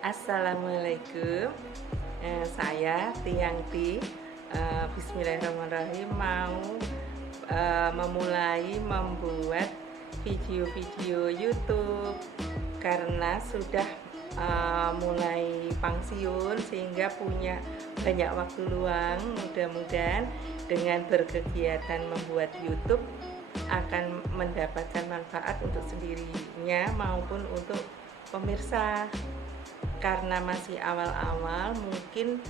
Assalamualaikum, saya Tiangti. Bismillahirrahmanirrahim, mau memulai membuat video-video YouTube karena sudah mulai pensiun sehingga punya banyak waktu luang. Mudah-mudahan dengan berkegiatan membuat YouTube akan mendapatkan manfaat untuk sendirinya maupun untuk pemirsa. Karena masih awal-awal mungkin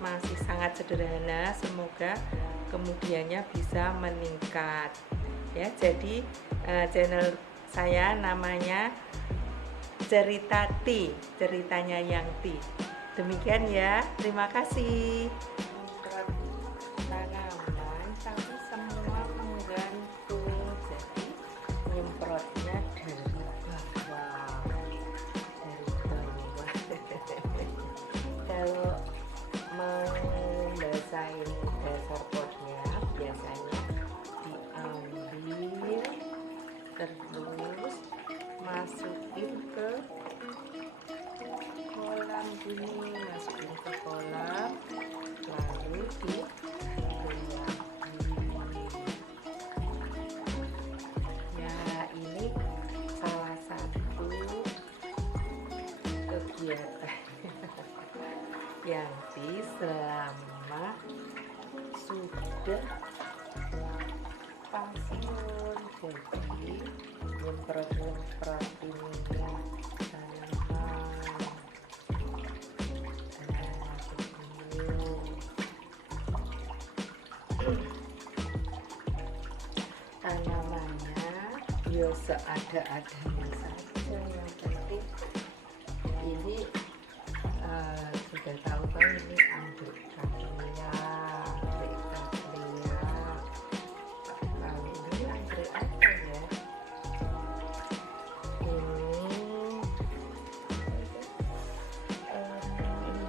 masih sangat sederhana, semoga kemudiannya bisa meningkat ya. Jadi channel saya namanya Cerita Ti, ceritanya yang Ti. Demikian ya, terima kasih. Tanaman tapi semua menggantung, jadi nyemprotnya dari bawah. Kalau mau basahin dasar potnya biasanya diambil terus masukin ke kolam gini, masukin ke kolam lalu ya. Ini salah satu kegiatan yang selama sudah pensiun, jadi nyemprot ininya tanaman. Tanamannya ya seada-adanya saja, yang penting ini sudah tahu kan ini anggrek Cattleya, lalu ini anggrek apa ya, ini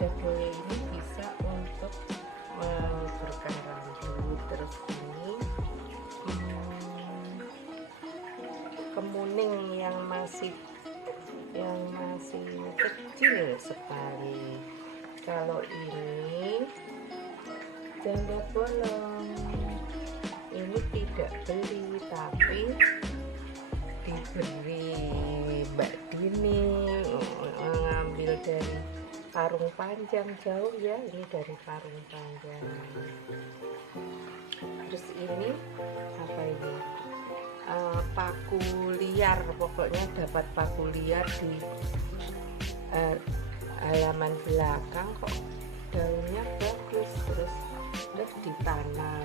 jagonya ini bisa untuk menyuburkan rambut. Terus ini kemuning yang masih kecil sekali. Kalau ini janda bolong, ini tidak beli tapi diberi Mbak Dini, ngambil dari Parung Panjang, jauh ya, ini dari Parung Panjang. Terus ini apa ini, paku liar, pokoknya dapat paku liar di halaman belakang, kok daunnya bagus, terus ditanam,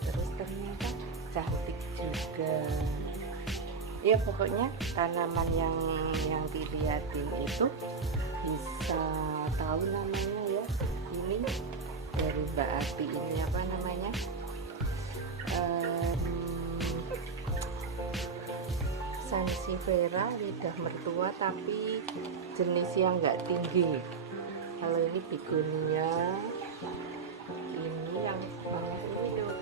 terus ternyata cantik juga ya. Pokoknya tanaman yang dilihatin itu bisa tahu namanya ya. Ini dari Mbak Ati, ini apa namanya, Sansevieria lidah mertua tapi jenis yang enggak tinggi. Kalau ini begonia, ini yang ini loh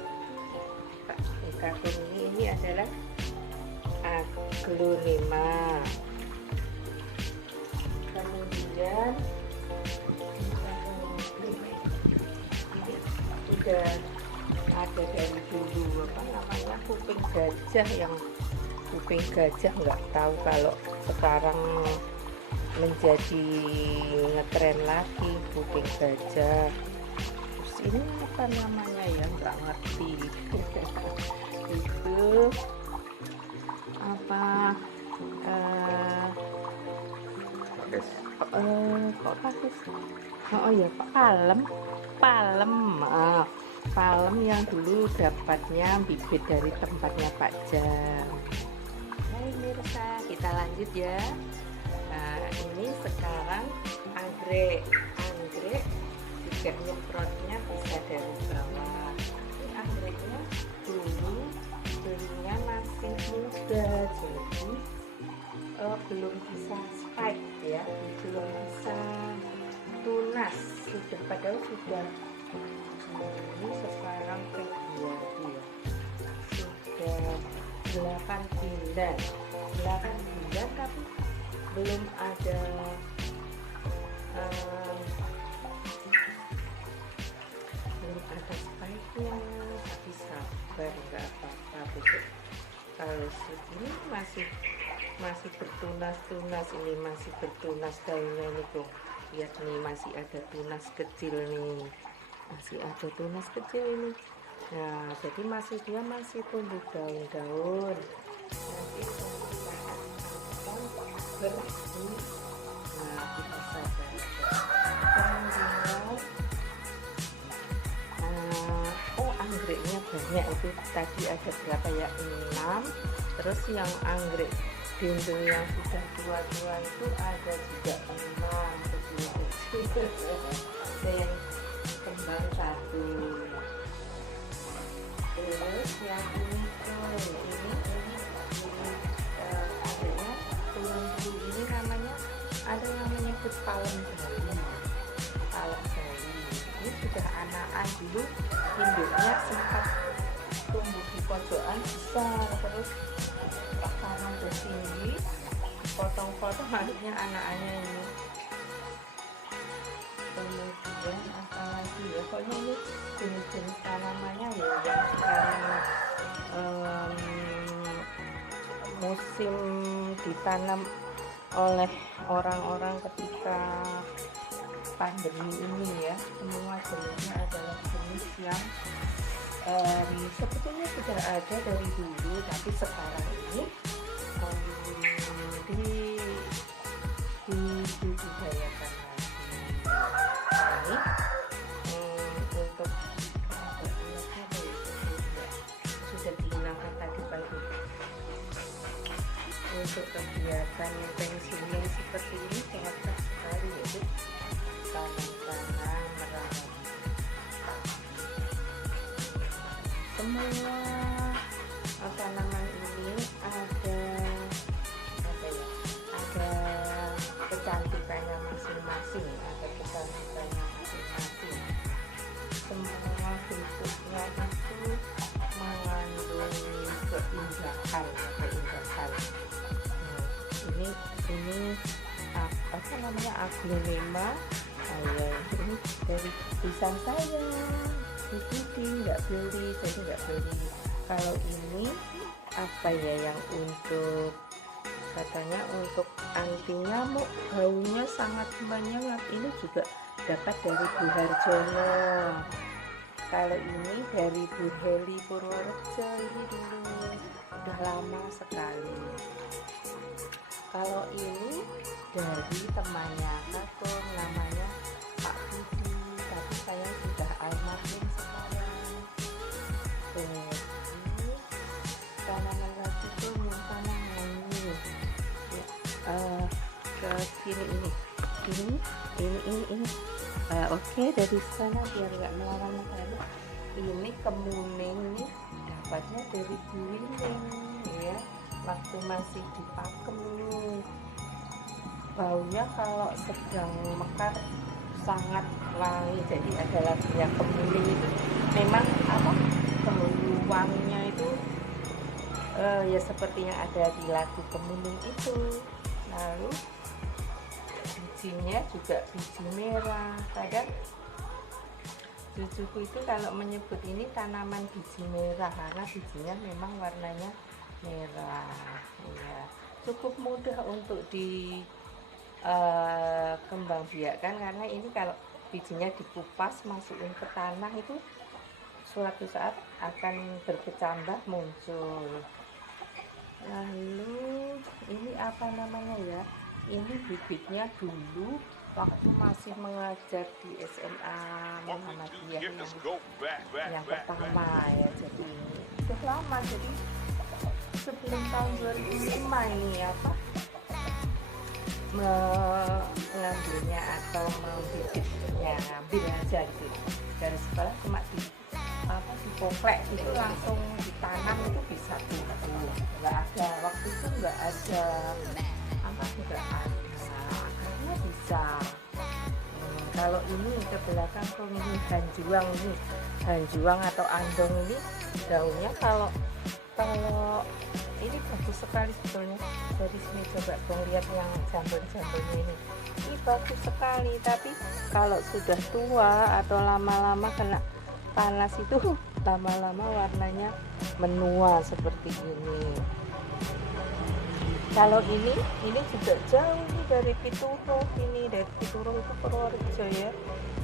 kartun, ini adalah aglonema. Kemudian ini udah ada dari dulu apa namanya, kuping gajah. Yang kuping gajah nggak tahu kalau sekarang menjadi ngetren lagi kuping gajah. Terus ini apa namanya ya, nggak ngerti. Itu apa, kok pakis, oh ya, palem yang dulu dapatnya bibit dari tempatnya Pak Jam. Hai mirsa, kita lanjut ya. Nah, ini sekarang anggrek juga nyemprotnya bisa dari bawah. Ini anggreknya dulu belinya masih muda, jadi belum bisa spike ya, belum bisa tunas, padahal sudah ini sekarang Februari ya, sudah 8 bulan 8 bulan tapi belum ada spike-nya, tapi sabar, nggak apa-apa besok. Kalau ini masih bertunas-tunas, ini masih bertunas daunnya nih tuh, lihat nih masih ada tunas kecil nih, masih ada tunas kecil ini. Nah jadi dia masih tumbuh daun-daun, nanti berarti nah kita sabar. Kemudian anggreknya banyak, itu tadi ada berapa ya, 6. Terus yang anggrek dinding yang sudah tua-tua itu ada juga 6 kecil-kecil. Ada yang kembang 1. Terus yang ini tuh ini adanya turun dulu, ini namanya ada yang menyebut palem Bali. Ini sudah anakan dulu, induknya sempat tumbuh di pojokan besar, terus karena udah tinggi potong-potong, akhirnya anakannya ini. Kemudian apa lagi ya, pokoknya ini jenis-jenis tanamannya ya yang sekarang musim ditanam oleh orang-orang ketika pandemi ini ya. Semua jenisnya adalah jenis yang sebetulnya sudah ada dari dulu, tapi sekarang ini dibudidayakan lagi. Untuk sudah dihilangkan tadi pagi. Untuk kegiatan pensiun seperti ini sangat sekali, yaitu tanam-tanam merawat. Semua tanaman ini ada kecantikannya masing-masing, ada kecantikannya masing-masing. Semua bentuknya itu mengandung keindahan. Ini apa namanya, aglonema. Ini dari tulisan saya, nggak beli, jadi nggak beli. Kalau ini apa ya, yang untuk katanya untuk anti nyamuk, baunya sangat menyengat, ini juga dapat dari Bu Harjono. Kalau ini dari Bu Heli Purworejo, ini dulu udah lama sekali. Kalau ini dari temannya Kakung, namanya Pak Budi, tapi saya sudah almarhum sekarang. Terus ini tanaman lagi tuh tanaman ini ke sini ini. Oke, dari sana biar nggak melawan matahari. Ini kemuning nih, dapatnya dari guling ya, waktu masih dipakem nih. Baunya kalau sedang mekar sangat wangi. Jadi ada lagi yang kemuning itu memang apa, wanginya itu ya seperti yang ada di lagu kemuning itu. Lalu bijinya juga biji merah. Kadang cucuku itu kalau menyebut ini tanaman biji merah karena bijinya memang warnanya merah ya. Cukup mudah untuk kembang biakan, karena ini kalau bijinya dikupas masukin ke tanah itu suatu saat akan berkecambah muncul. Lalu ini apa namanya ya, ini bibitnya dulu waktu masih mengajar di SMA Muhammadiyah yang pertama ya, jadi sudah lama, jadi sebelum tahun 2005 ini apa mengambilnya atau membibitnya, ngambil aja gitu dari sekolah, cuma dipoplek itu langsung ditanam itu bisa tumbuh. Nggak ada waktu itu, nggak ada karena bisa. Kalau ini ke belakang tuh ini hanjuang atau andong, ini daunnya kalau bagus sekali sebetulnya. Dari sini coba dong lihat yang jambul-jambulnya ini bagus sekali. Tapi kalau sudah tua atau lama-lama kena panas itu lama-lama warnanya menua seperti ini. Kalau ini juga jauh nih dari Pituruh, ini dari Pituruh itu Purworejo ya,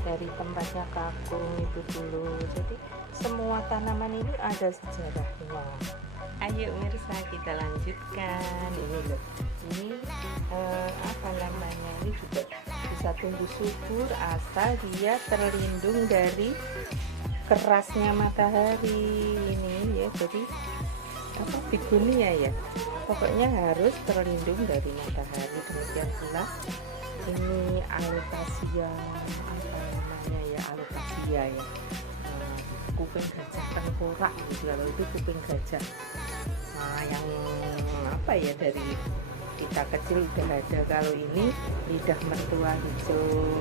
dari tempatnya Kakung itu dulu. Jadi semua tanaman ini ada sejarahnya. Ayo mirsa kita lanjutkan. Ini loh, ini apa namanya, ini juga bisa tumbuh subur asal dia terlindung dari kerasnya matahari ini ya. Jadi apa, bigunia ya, pokoknya harus terlindung dari matahari. Demikian pula ini alocasia, apa namanya ya, alocasia ya, kuping gajah tengkorak gitu. Kalau itu kuping gajah, yang apa ya, dari kita kecil udah ada. Kalau ini lidah mertua hijau.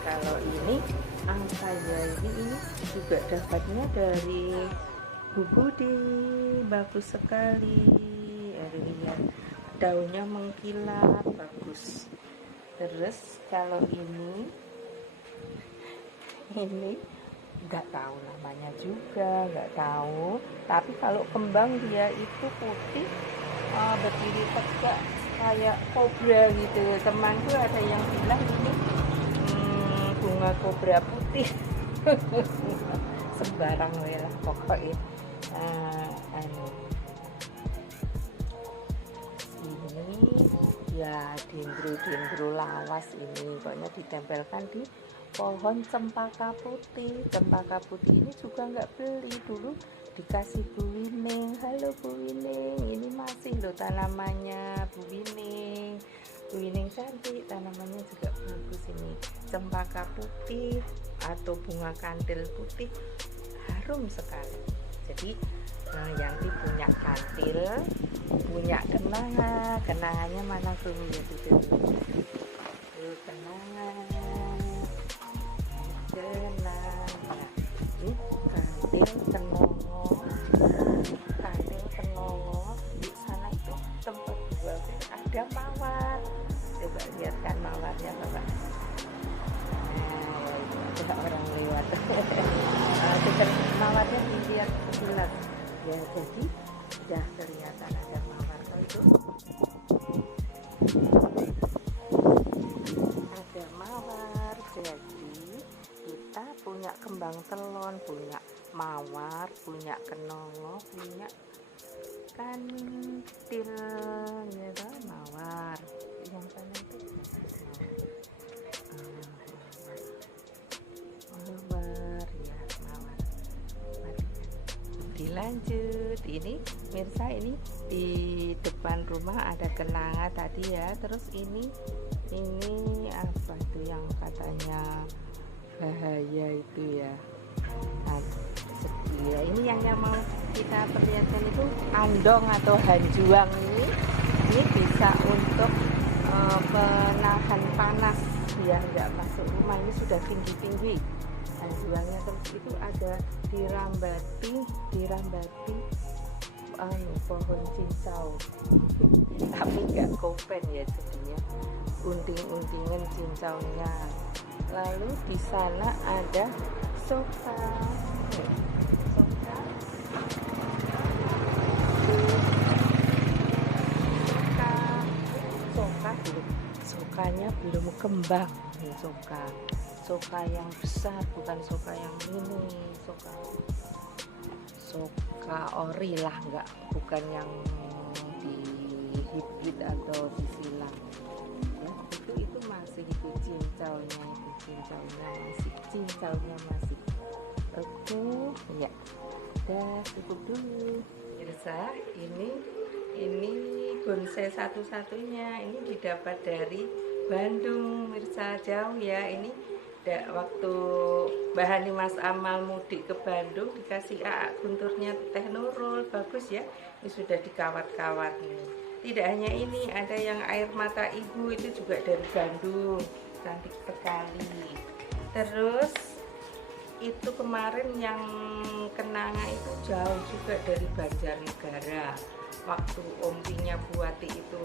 Kalau ini apa ya, ini juga dapatnya dari Bu Budi, bagus sekali. Lihat daunnya mengkilat, bagus. Terus kalau ini nggak tahu namanya juga, nggak tahu. Tapi kalau kembang dia itu putih, berdiri tegak kayak kobra gitu. Temanku ada yang bilang ini bunga kobra putih. Sembarang lah pokoknya. Ini ya dendro lawas ini, pokoknya ditempelkan di pohon cempaka putih. Cempaka putih ini juga nggak beli, dulu dikasih Bu Wining. Halo Bu Wining, ini masih loh tanamannya Bu Wining. Bu Wining cantik, tanamannya juga bagus ini. Cempaka putih atau bunga kantil putih harum sekali. Jadi Yanti punya kantil, punya kenangannya mana tuh ya, itu kenangan. Ini kantil kenongo di sana itu tempat jual ada mawar. Coba lihat kan mawarnya Bapak. Ada orang lewat. Mawarnya dilihat sebelah ya, jadi sudah kelihatan ada mawar. Kalau itu ada mawar, jadi kita punya kembang telon, punya mawar, punya kenongo, punya kantil ya kan, mawar. Yang sana itu mawar ya, mawar. Dilanjut, ini mirsa, ini di depan rumah ada kenanga tadi ya. Terus ini apa tuh yang katanya bahaya itu ya. Nah, ya ini yang mau kita perlihatkan itu andong atau hanjuang. Ini bisa untuk menahan panas biar nggak masuk rumah. Ini sudah tinggi hanjuangnya. Terus itu ada dirambati pohon cincau, tapi nggak kopen ya, jadinya unding-undingan cincaunya. Lalu di sana ada sofa sokanya belum kembang nih. Soka yang besar, bukan soka yang mini, soka ori lah, bukan yang di hibrid atau disilang ya. Itu masih itu cincaunya masih oke ya. Udah cukup dulu Mirsa. Ini bonsai satu-satunya, ini didapat dari Bandung Mirsa, jauh ya. Ini waktu Bahani Mas Amal mudik ke Bandung dikasih gunturnya Teh Nurul, bagus ya. Ini sudah dikawat-kawat nih. Tidak hanya ini, ada yang air mata ibu, itu juga dari Bandung, cantik sekali. Terus itu kemarin yang kenanga itu jauh juga dari Banjarnegara. waktu Ompinya Buati itu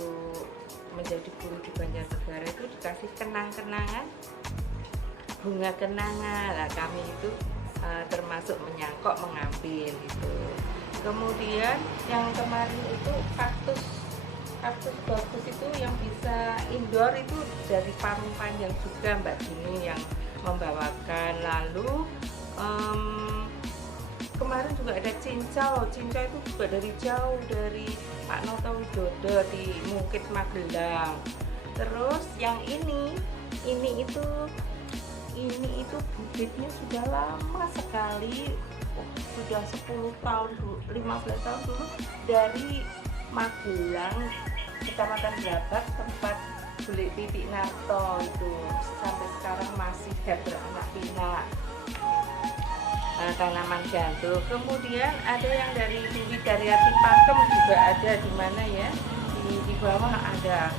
menjadi guru di Banjarnegara itu dikasih kenang-kenangan, bunga kenangan. Nah, kami itu termasuk menyangkok mengambil itu. Kemudian yang kemarin itu kaktus bagus itu yang bisa indoor itu dari Parung Panjang juga Mbak Dini yang membawakan. Lalu kemarin juga ada cincau itu juga dari jauh, dari Pak Noto Widodo di Mukit Magelang. Terus yang ini itu bibitnya sudah lama sekali, sudah 10 tahun 15 tahun dulu, dari Magelang, Kecamatan Brabak, tempat beli Titik Narto itu, sampai sekarang masih beranak pinak. Tanaman jantung. Kemudian ada yang dari Widariyati Pakem juga ada, di mana ya, di bawah ada.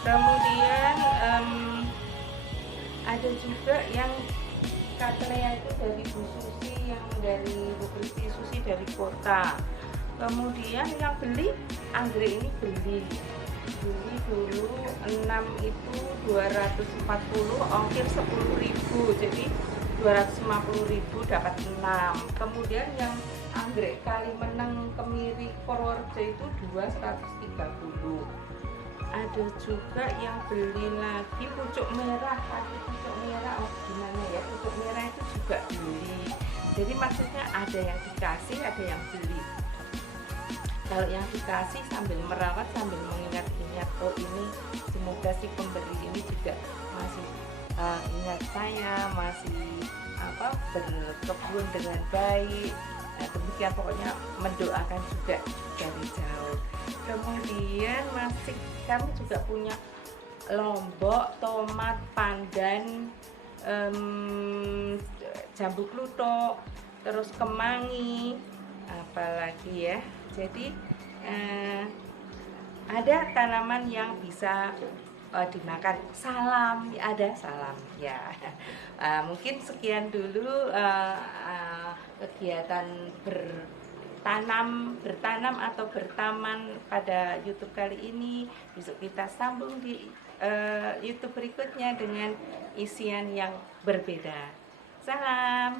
Kemudian ada juga yang Cattleya itu dari Bu Susi, yang dari Bu Kristi Susi dari kota. Kemudian yang beli anggrek ini beli dulu 6 itu 240, ongkir 10.000, jadi 250.000 dapat 6. Kemudian yang anggrek Kalimeneng Kemiri Purworejo itu 230. Ada juga yang beli lagi pucuk merah, pucuk merah, gimana ya, pucuk merah itu juga beli. Jadi maksudnya ada yang dikasih, ada yang beli. Kalau yang dikasih sambil merawat, sambil mengingat-ingat, oh ini semoga si pemberi ini juga masih ingat saya, masih berkebun dengan baik. Nah, demikian pokoknya mendoakan juga dari jauh. Kemudian kami juga punya lombok, tomat, pandan, jambu kluthuk, terus kemangi, apalagi ya. Jadi ada tanaman yang bisa dimakan. Salam, ada salam ya. Mungkin sekian dulu kegiatan bertanam atau bertaman pada YouTube kali ini. Besok kita sambung di YouTube berikutnya dengan isian yang berbeda. Salam.